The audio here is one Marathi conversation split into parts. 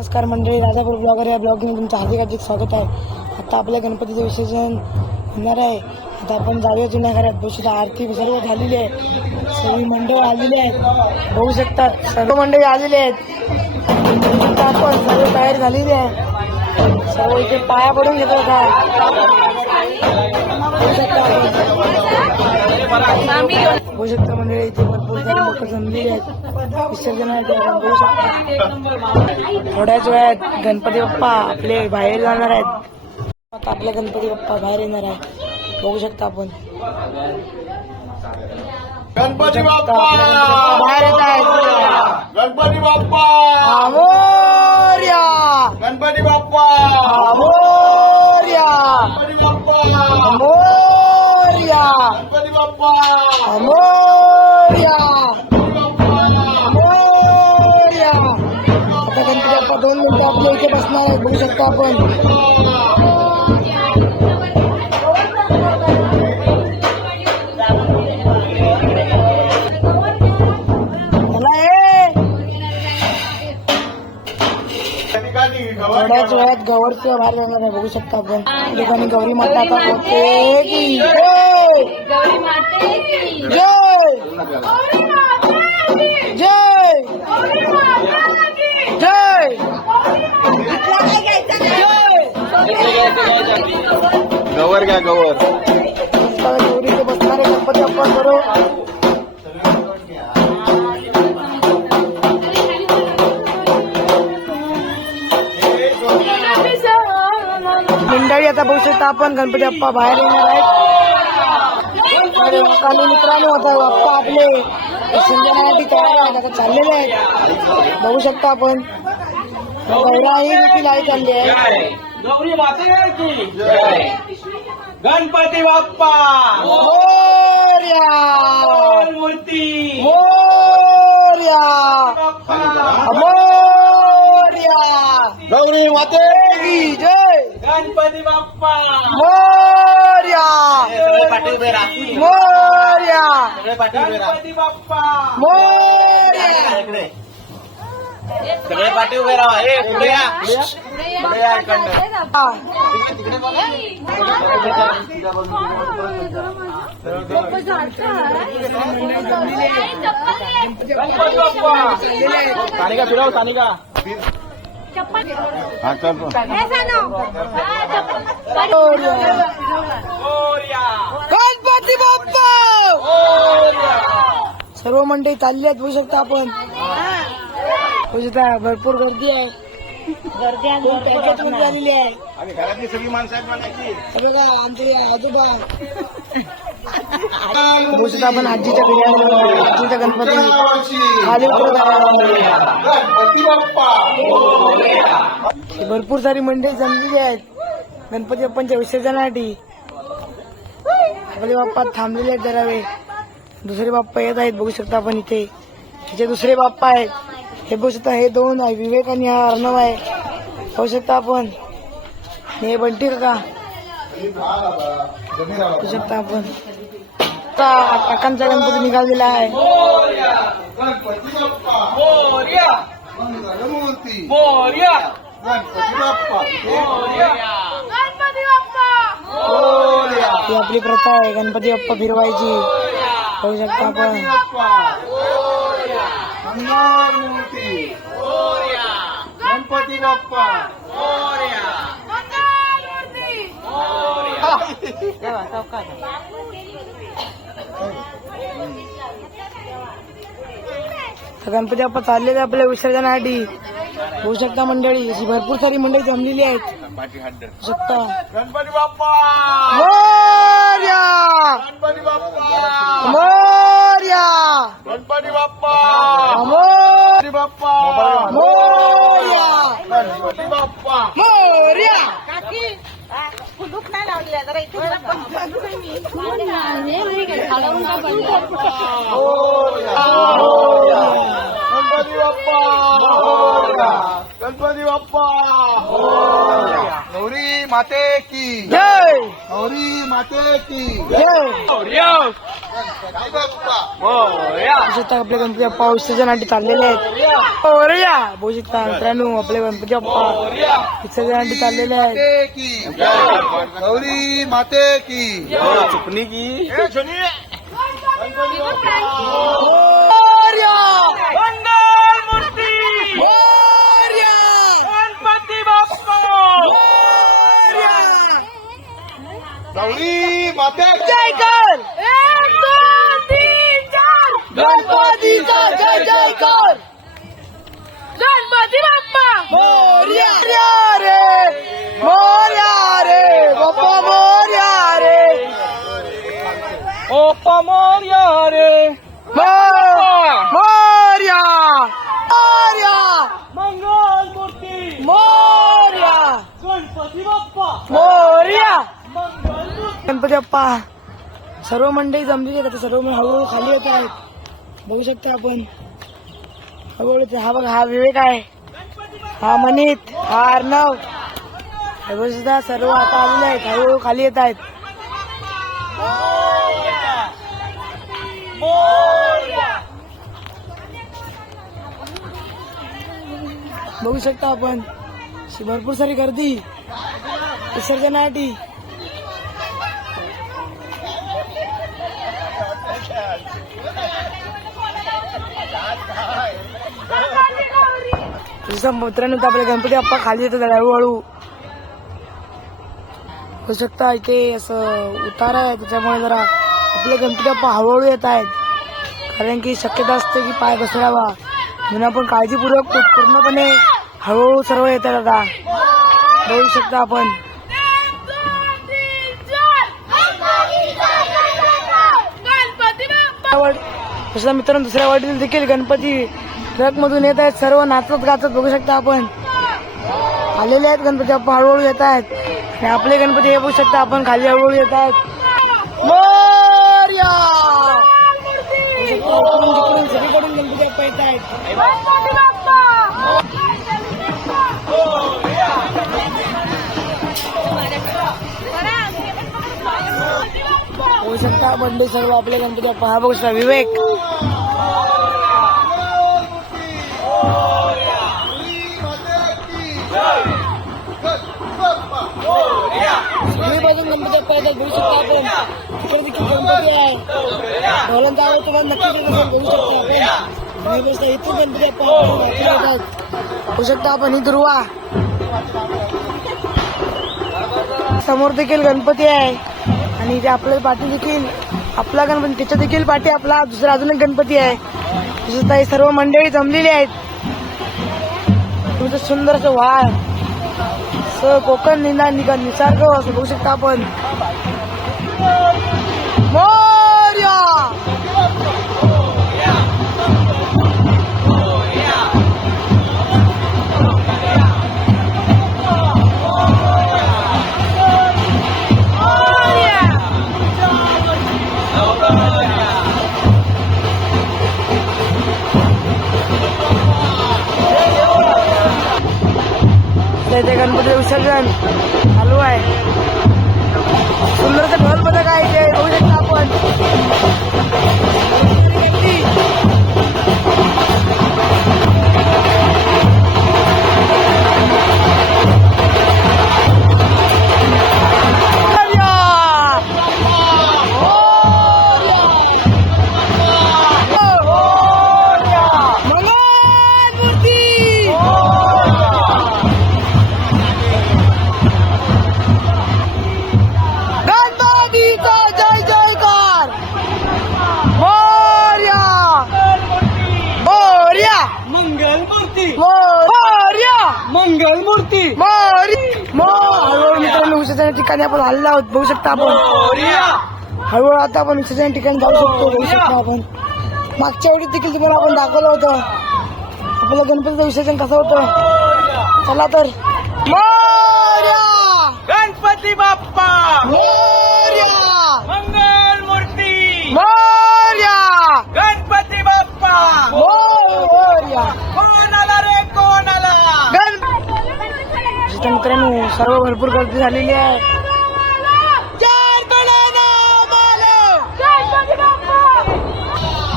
नमस्कार मंडळी, राजापूर ब्लॉगर या ब्लॉगमध्ये तुमचं हार्दिक स्वागत आहे. आता आपल्या गणपतीचं विसर्जन होणार आहे. आता आपण जाऊया जुन्या घरात. बघू आरती सर्व झालेली आहे. सगळी मंडळ आलेली आहेत. बघू शकतात सर्व मंडळी आलेली आहेत. आपण सर्व तयार झालेली आहे. सर्व इथे पाया पडून घेतो का बघू शकता बघू शकता मंडळी. इथे भरपूर सारे लोक जमलेली आहेत विसर्जनासाठी. बघू शकता थोड्याच वेळात गणपती बाप्पा आपले बाहेर जाणार आहेत. आता आपले गणपती बाप्पा बाहेर येणार आहे. बघू शकता आपण गणपती बाप्पा बाहेर येत आहेत. गणपती बाप्पा मोरया, गणपती बाप्पा मोरया, गणपती बाप्पा मोरया, गणपती बाप्पा मोरया, मोरया. आता गणपती बाप्पा 2 मिनिटं आपल्या इथे बसणार आहेत. बघू शकता आपण थोड्याच वेळात गौरचं बाहेर जाणार आहे. बघू शकता आपण या ठिकाणी गौरी माता आता बोलते की जय जय जय गवर घ्या गवर. गौरीचे बसणारे गणपती बाप्पा करू. मंडळी आता बघू शकता आपण गणपती बाप्पा बाहेर येणार आहेत. काही मित्रांनो आता बाप्पा आपले विसर्जनासाठी तयार आहेत. आता चाललेले आहेत. बघू शकता आपण गौराही देखील आई चालली आहे. गौरी माता की जय. गणपती बाप्पा मोरया, मूर्ती मोरया, मोरया. गौरी माते की जय. गणपती बाप्पा मोरया, पाठी उभे राहा. मोरया, गणपती बाप्पा मोरया. सगळे पाठी उभे राहा. पुढे या पुढे या इकडनं. तिकडे बघा. गणपती बाप्पा सानिका फिरव सानिका. हा चल. गणपती बाप्पा सर्व मंडळी चालली आहेत. बघू शकता आपण बघू शकता भरपूर गर्दी आहे. पॅकेज मध्ये आलेली आहे. आणि घरातली सगळी माणसं आहेत म्हणायची. बघा आमचे आजोबा बघू शकता आपण आजीच्या घरी आलो. आजीचा गणपती खाली उतरत आहे. गणपती बाप्पा भरपूर सारी मंडळी जमलेली आहेत गणपती बाप्पांच्या विसर्जनासाठी. आपले बाप्पा थांबलेले आहेत जरा वेळ. दुसरे बाप्पा येत आहेत. बघू शकता आपण इथे तिचे दुसरे बाप्पा आहेत. हे बघू शकता हे 2 आहे, विवेक आणि हा अर्णव आहे. बघू शकता आपण हे बंटी का बघू शकता आपण काकांचा गणपती निघालेला आहे. गणपती बाप्पा मोरया. मंगलमूर्ती मोरया. गणपती बाप्पा मोरया. ही आपली प्रथा आहे गणपती बाप्पा फिरवायची. बघू शकता आपण मंगलमूर्ती गणपती बाप्पा गणपती बाप्पा चाललेले आपल्या विसर्जनासाठी. बघू शकता मंडळी अशी भरपूर सारी मंडळी जमलेली आहेत. बघू शकता गणपती बाप्पा मोरया, गणपती बाप्पा मोरया, गणपती बाप्पा मोरया, गणपती बाप्पा मोरया, गणपती बाप्पा मोरया. गणपती बाप्पा गणपती बाप्पा गौरी माते की जय गौरी माते की जय शकता आपले गणपती बाप्पा विसर्जनासाठी चाललेले आहेत मोरया बघू शकता मित्रांनो आपले गणपती बाप्पा विसर्जनासाठी चाललेले आहेत माते की गौरी माते की चुपनी की मोरया मंगल मूर्ती मोरया गणपती बाप्पा मोरया गौरी माते जय कर 1 2 3 4 गणपतीचा जय जय कर गणपती बाप्पा मोरया रे मोरया रे बाप्पा मोरया रे बाप्पा मोरया रे मोरया मोरया मंगल मूर्ती मोरया गणपती बाप्पा मोरया गणपती बाप्पा सर्व मंडळी जमली आहेत आता सर्व मंडळी हळूहळू खाली येत आहेत बघू शकता आपण हळूहळू हा बघ हा विवेक आहे हा मनीत हा अर्णव हे बघू शकता सर्व आता आलेले आहेत हळूहळू खाली येत आहेत बघू शकता आपण अशी भरपूर सारी गर्दी विसर्जनासाठी मित्रांनो आपले गणपती बाप्पा खाली येतात हळूहळू बघू शकता इथे असं उतार आहे त्याच्यामुळे जरा आपले गणपती बाप्पा हळूहळू येत आहेत कारण की शक्यता असते की पाय घसरावा म्हणून आपण काळजीपूर्वक पूर्णपणे हळूहळू सर्व येतात आता बघू शकता आपण तसं मित्रांनो दुसऱ्या वाडीतील देखील गणपती ट्रक मधून येत आहेत सर्व नाचत गाचत बघू शकता आपण आलेले आहेत गणपती बाप्पा हळूहळू येत आहेत आणि आपले गणपती हे बघू शकता आपण खाली हळूहळू येत आहेत मोरया जिकडून सगळीकडून गणपती बाप्पा येत आहेत बघू शकता बंडे सर्व आपले गणपती बाप्पा हा बघू शकता विवेक सगळी बाजून गणपती बाप्पा येतात बघू शकता आपण तिकडे देखील गणपती आहे ढोलांचा आवाज तुम्हाला नक्कीच येत असेल बघू शकता आपण आणि बसता इथून गणपती बाप्पा येतात बघू शकता आपण ही दुर्वा समोर देखील गणपती आहे आणि इथे आपल्या पाठी देखील आपला गणपती त्याच्या देखील पाठी आपला दुसरा अजून एक गणपती आहे तसंच हे सर्व मंडळी जमलेली आहेत तुमचं सुंदर असं वाळ कोकण निसर्ग असं बघू शकता आपण मोरया इथे गणपती विसर्जन चालू आहे सुंदरचं ढोल पथक आहे ते बघू शकता आपण मंगल मूर्ती हळूहळू मित्रांनो विसर्जन ठिकाणी आपण आलेलो आहोत बघू शकता आपण हळूहळू आता आपण विसर्जन ठिकाणी जाऊ शकतो बघू शकता आपण मागच्या वेळी देखील तुम्हाला आपण दाखवलं होतं आपलं गणपतीचं विसर्जन कसं होतं चला तर मोरया गणपती बाप्पा मोरया मंगल मूर्ती मोरया गणपती बाप्पा मोरया कोण आला रे कोण आला गणपती शकता मित्रांनो, सर्व भरपूर गर्दी झालेली आहे.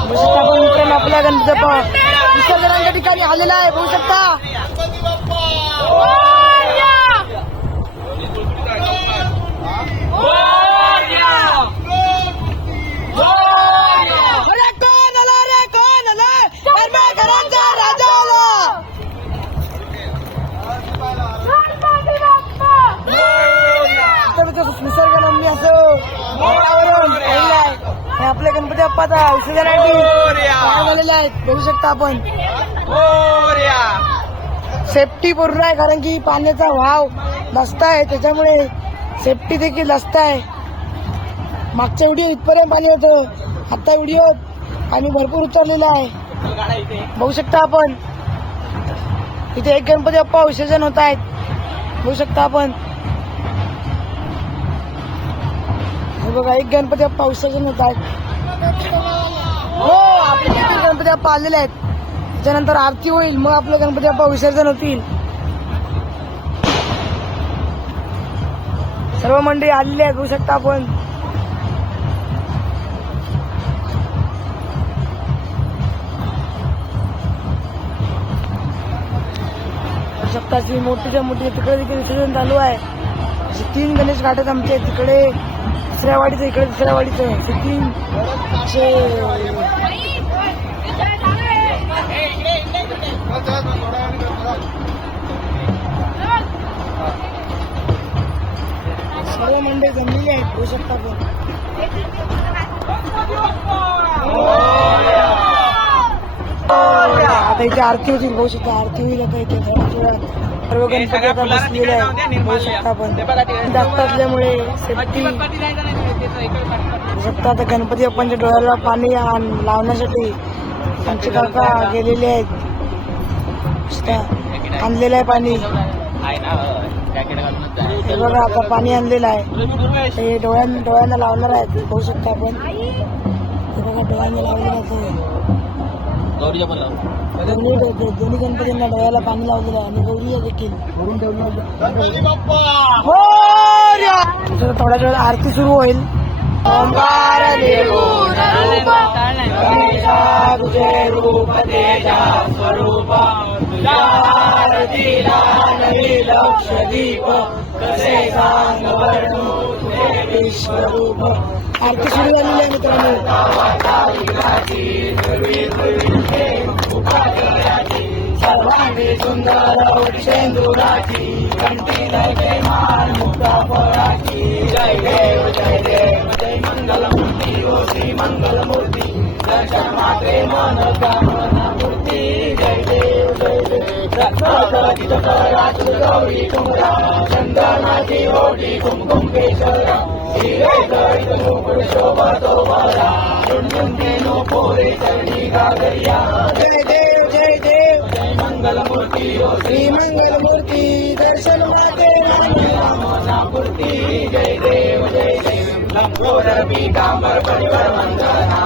बघू शकता आपण मित्रांनो, आपल्या गणपती बाप्पा विसर्जनाच्या ठिकाणी आलेला आहे. बघू शकता निसर्गरम्य असं वातावरण आहे. आपल्या गणपती बाप्पाचा विसर्जनासाठी तयार झालेले आहेत. बघू शकता आपण सेफ्टी पूर्ण आहे, कारण की पाण्याचा वाव जास्त आहे, त्याच्यामुळे सेफ्टी देखील जास्त आहे. मागच्या व्हिडिओ इथपर्यंत पाणी होतं, आता व्हिडिओ पाणी भरपूर उतरलेलं आहे. बघू शकता आपण इथे एक गणपती बाप्पा विसर्जन होत आहेत. बघू शकता आपण हे बघा, एक गणपती बाप्पा विसर्जन होत आहेत. हो, आपले देखील गणपती बाप्पा आलेले आहेत. त्याच्यानंतर आरती होईल, मग आपलं गणपती बाप्पा विसर्जन होतील. सर्व मंडळी आलेली आहेत. बघू शकता आपण शकता मोठीच्या मोठी तिकडे देखील विसर्जन चालू आहे. असे 3 गणेश घाट आहेत आमचे, तिकडे दुसऱ्या वाडीचं, इकडे दुसऱ्या वाडीचं, असे 3 असे सर्व मंडळी जमलेली आहेत. होऊ शकता आपण आता इथे आरती होतील. बघू शकता आरती होईल आता इथे सर्व गणपती आता बसलेले आहे. बघू शकता आपण जास्त असल्यामुळे सेफ्टी. बघू शकता आता गणपती बाप्पांच्या डोळ्याला पाणी लावण्यासाठी आमचे काका गेलेले आहेत. आणलेलं आहे पाणी. हे बघा आता पाणी आणलेलं आहे, हे डोळ्यांना लावणार आहेत. बघू शकता आपण हे बघा डोळ्यांना लावलेलं आहे. दोन्ही गणपतींना डोळ्याला पाणी लावलेलं आहे आणि गौरी देखील भरून ठेवली. थोड्या वेळात आरती सुरू होईल. ओंकार तुझे रूप तेजा स्वरूप लक्ष दीप कसे सांग वर्णू तुझे विश्वरूप. आरती सुरू झालेली आहे मित्रांनो. सर्वांगी सुंदर शेंदुराची कंठी लगे मान मुक्ता पराची. जय देव जय देव जय मंगल मूर्ती ओ श्री मंगल मूर्ती दर्शन मात्रे मन कामना मूर्ती. जय देव जय देव रत्नाकरित कराच गौरी तुमरा चंदनाची ओढी कुमकुम केशरा हिरे गळित मुकुट शोभतो बरा झुंझुंते नो पोरे चरणी गागरिया. जय देव जय देव जय मंगल मूर्ती ओ श्री मंगल मूर्ती दर्शन माते कामना मूर्ती. जय देव जय देव लंबोदर पीतांबर परिवर वंदना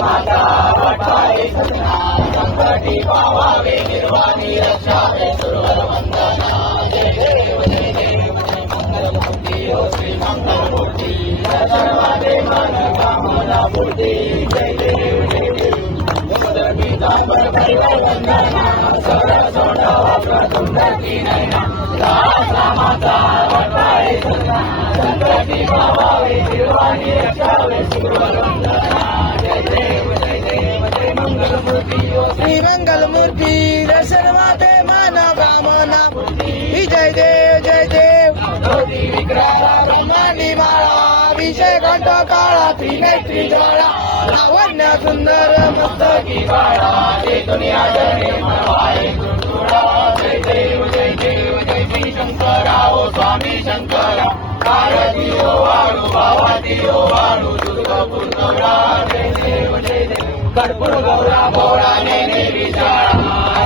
माता वटाई सजना संकटी पावावे निर्वाणी रक्षावे सुरवर वंदना. जय देव जय देव जय मंगल मूर्ती ओ श्री मंगल मूर्ती दर्शन माते मन कामना मूर्ती. जय देव जय देव लंबोदर पीतांबर परिवर वंदना सरसोडा वक्रतुंडकी नयना माता वटाई सजना संकटी पावावे निर्वाणी रक्षावे सुरवर वंदना. जय देव जय देव जय मंगल मूर्ती ओ श्री मंगल मूर्ती दर्शन माते मन कामना मूर्ती. जय देव जय देव ज्योती विक्राला ब्रह्मांडी माळा अभिषेक कंठ काळा त्रिनेत्री ज्वाळा लावण्य सुंदर मस्तकी काळा ते दुनिया जने मनवाए तुळा. जय देव जय देव जय श्री शंकरा ओ स्वामी शंकरा आरती ओ वाळू भावाती ओ वाळू दुर्गा पूर्णवरा. जय देव जय देव कर्पूर गौरा गौरा नेने विचारा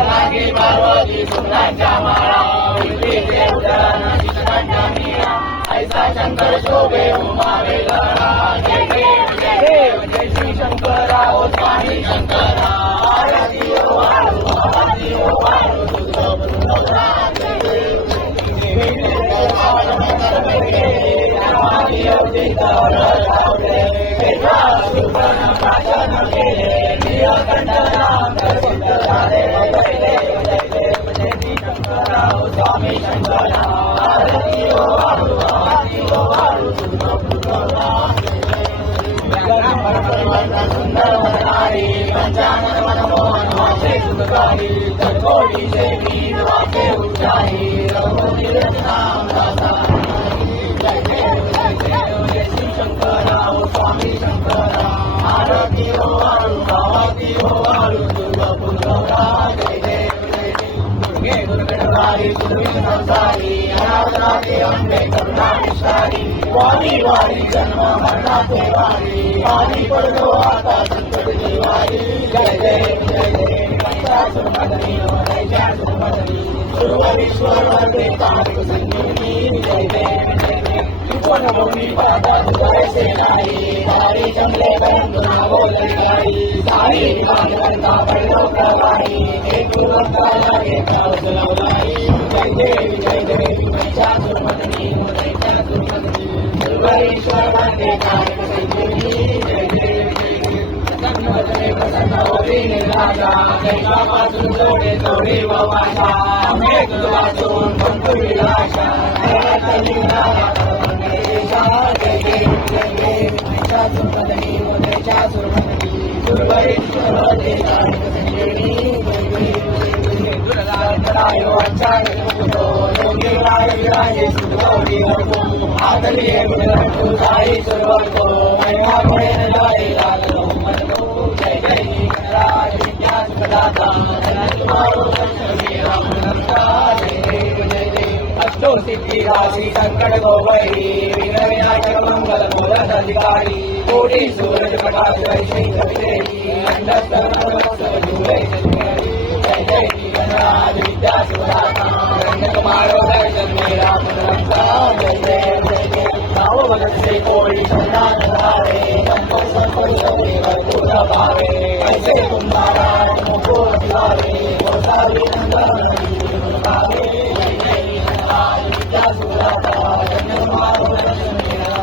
लागे पार्वती सुंदरांच्या माळा विद्येचे उदरण शिष्टांच्या मीरा ऐसा शंकर शोभे उमावे गळा. जय देव जय देव जय श्री शंकरा ओ स्वामी शंकरा आरती ओ वाळू भावाती ओ सुखकारी तडकोडीचे गीत वाचे उच्चारी रघुपती नाम जय देव जय शिवशंकरा ओ स्वामी शंकरा आरती हो वाळू भावाती हो वाळू दुर्गपुरा जय देव दुर्गे दुर्गटवारी दुर्वी संसारी अनाथनाथे अंबे करुणानिष्ठारी वारी वारी जन्म मरणाचे वारी वारी पडतो आता संकट दिवारी जय देव महिषासुरमर्दिनी महिषासुरमर्दिनी सुरवरीश्वर वरदे तारक संजीवनी जय देव त्रिपुर भूमि पादा तुझे नाही हरी जमले बंधु बोलई गाई सारी मान करता पडलो प्रवाही एक वक्ता लागे कावलाई जय देवी महिषासुरमर्दिनी महिषासुरमर्दिनी सुरवरीश्वर वरदे तारक संजीवनी जय देव प्रसन्न होती निर्राजा कैलापासून जोडे तोडी वाचा अमेक वाचून पंतु विलासा जय देव महिषासुरमर्दिनी महिषासुरमर्दिनी सुरवरीश्वर वरदे तारक संजीवनी योगी राजे सुधोरी हरको आदली साई सुरवरको महिमा पड़े जाए लागलो मनको जय जय गणराज विद्या सुखदाता तुम्हारो दर्शन मेरा मनंता जय देव अष्टो सिद्धि राशि संकट गो वही विघ्न विनाशक मंगल मूलत अधिकारी कोटि सूरज प्रकाश वैश्वी कविदेवी अंडस्तर झूले जय जय गणराज विद्या सुखदाता तुम्हारो दर्शन मेरा मनंता जय देव गाओ भगत से कोई संतान धारे हमको संतोष पूरा पावे ऐसे तुम महाराज मुझको दिलावे वो सारी नंदन पावे जय जय गणराज विद्या सुखदाता तुम्हारो दर्शन मेरा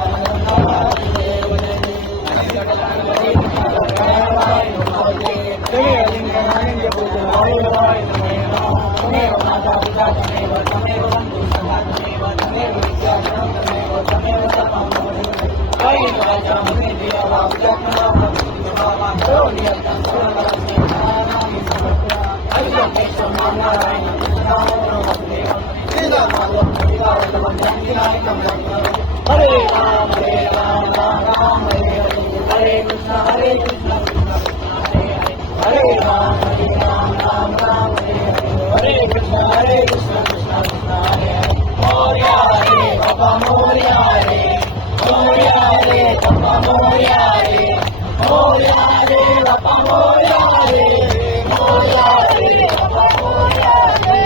मनंता हरे राम राम राम हरे कृष्ण हरे राम राम राम हरे कृष्ण कृष्ण कृष्ण हरे मोरया रे बाबा मोरया रे मोरया रे बाबा मोरया रे मोरया रे बाबा मोरया रे मोरया रे बाबा मोरया रे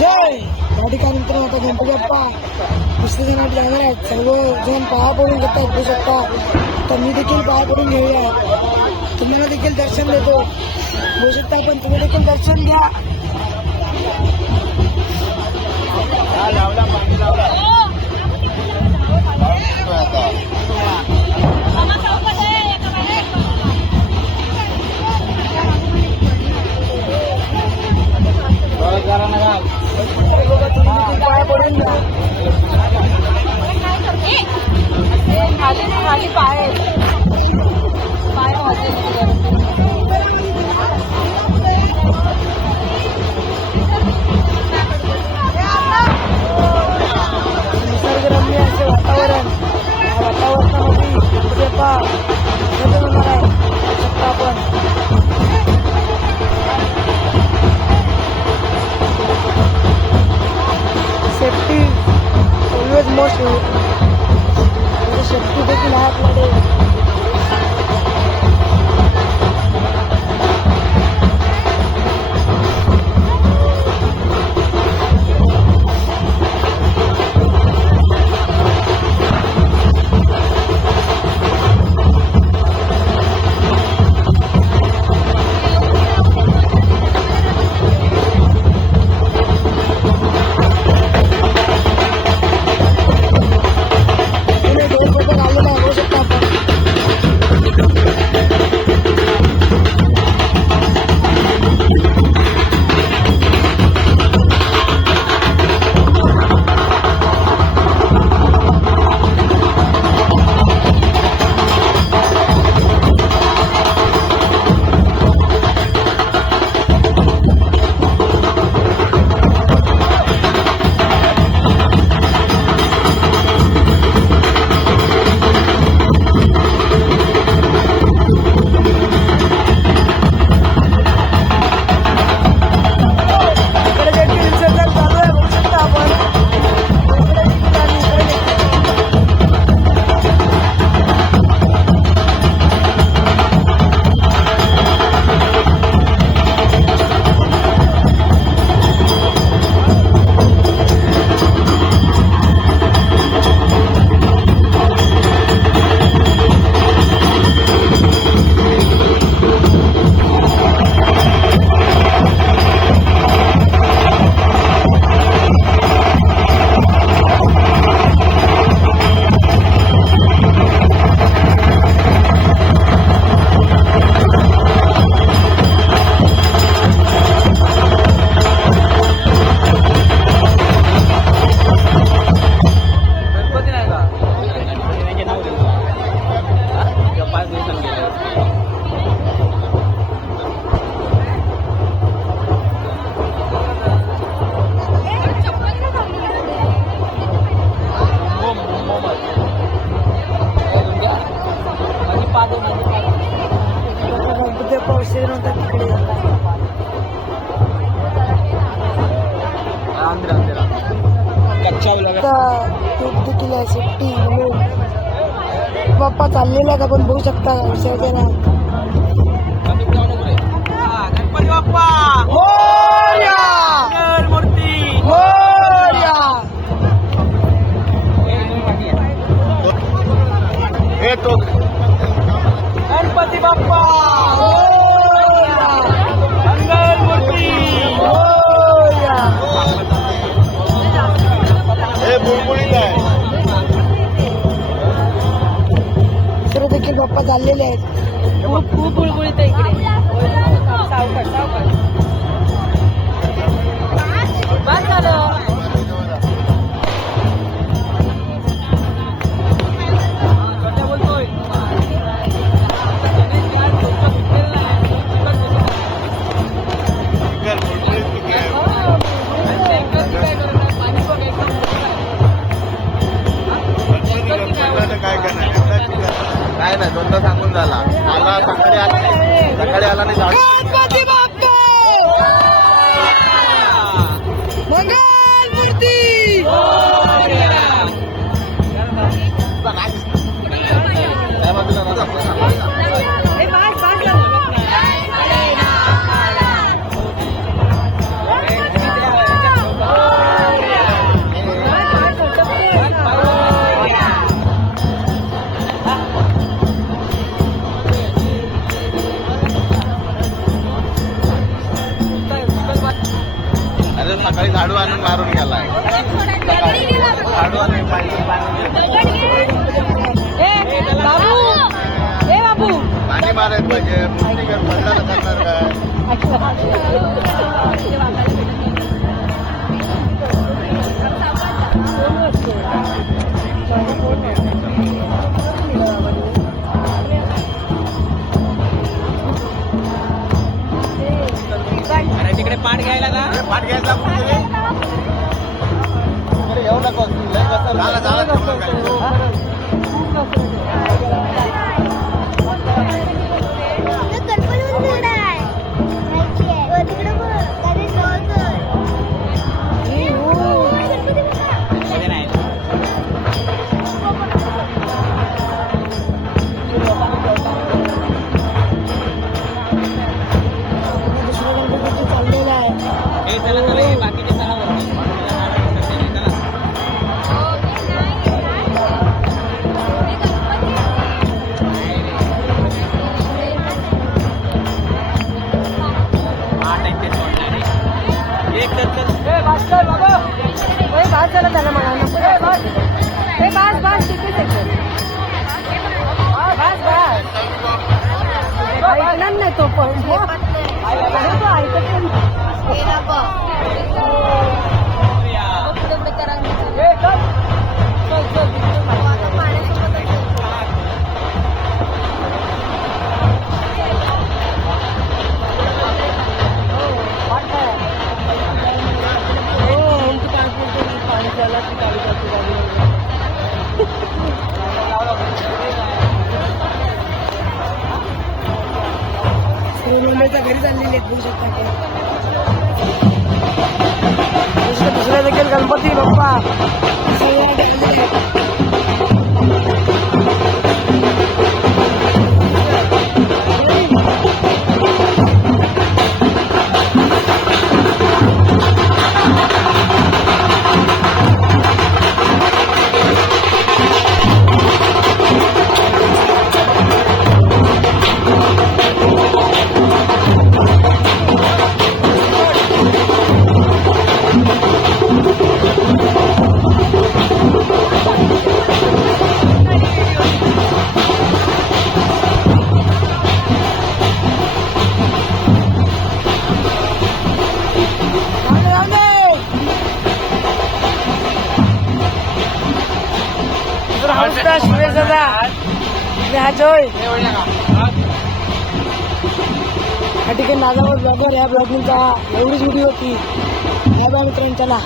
या ठिकाणी मित्रांनो आता गणपती बाप्पा विसर्जनात जाणार आहेत. सर्वजण पाया पडून घेतात बघू शकता. तर मी देखील पाया पडून घेऊया. तुम्हाला देखील दर्शन देतो बघू शकता. पण तुम्ही देखील दर्शन घ्या. पाया पडून घ्या. खाली पाय निसर्गरम्य असे वातावरण. या वातावरणामध्ये विसर्जन होतं तिकडे. तूप देखील आहे सुट्टी म्हणून बाप्पा चाललेला आहे. आपण बघू शकता विसर्जनात. गणपती बाप्पा मोरया! मूर्ती मोरया! येतो गणपती बाप्पा मोरया! मंगल मूर्ती मोरया! हे बुलबुलीत आहे. दुसरे देखील बाप्पा चाललेले आहेत. खूप बुळबुळीत आहे इकडे. सावकाश सावकाश. बस झालं. काय नाही दोनदा सांगून झाला. आला सकाळी आला नाही झाड. गणपती बाप्पा मंगल मूर्ती. काय बाजूला सकाळी झाडू आणून मारून गेलाय. झाडू आणून पाणी मारायचं पाहिजे. मुस्लिम बंधारा करणार काय. तिकडे पाठ घ्यायला का? पाठ घ्यायचा येऊ नको. झालं झालं तेवढं काय. नाही तो पण घरी चाललेले बघू शकता. दुसऱ्या देखील गणपती बाप्पा या ठिकाणी नागावर ब्लॉगर या ब्लॉगिंगचा एवढीच व्हिडिओ होती. या मित्रांनो चला.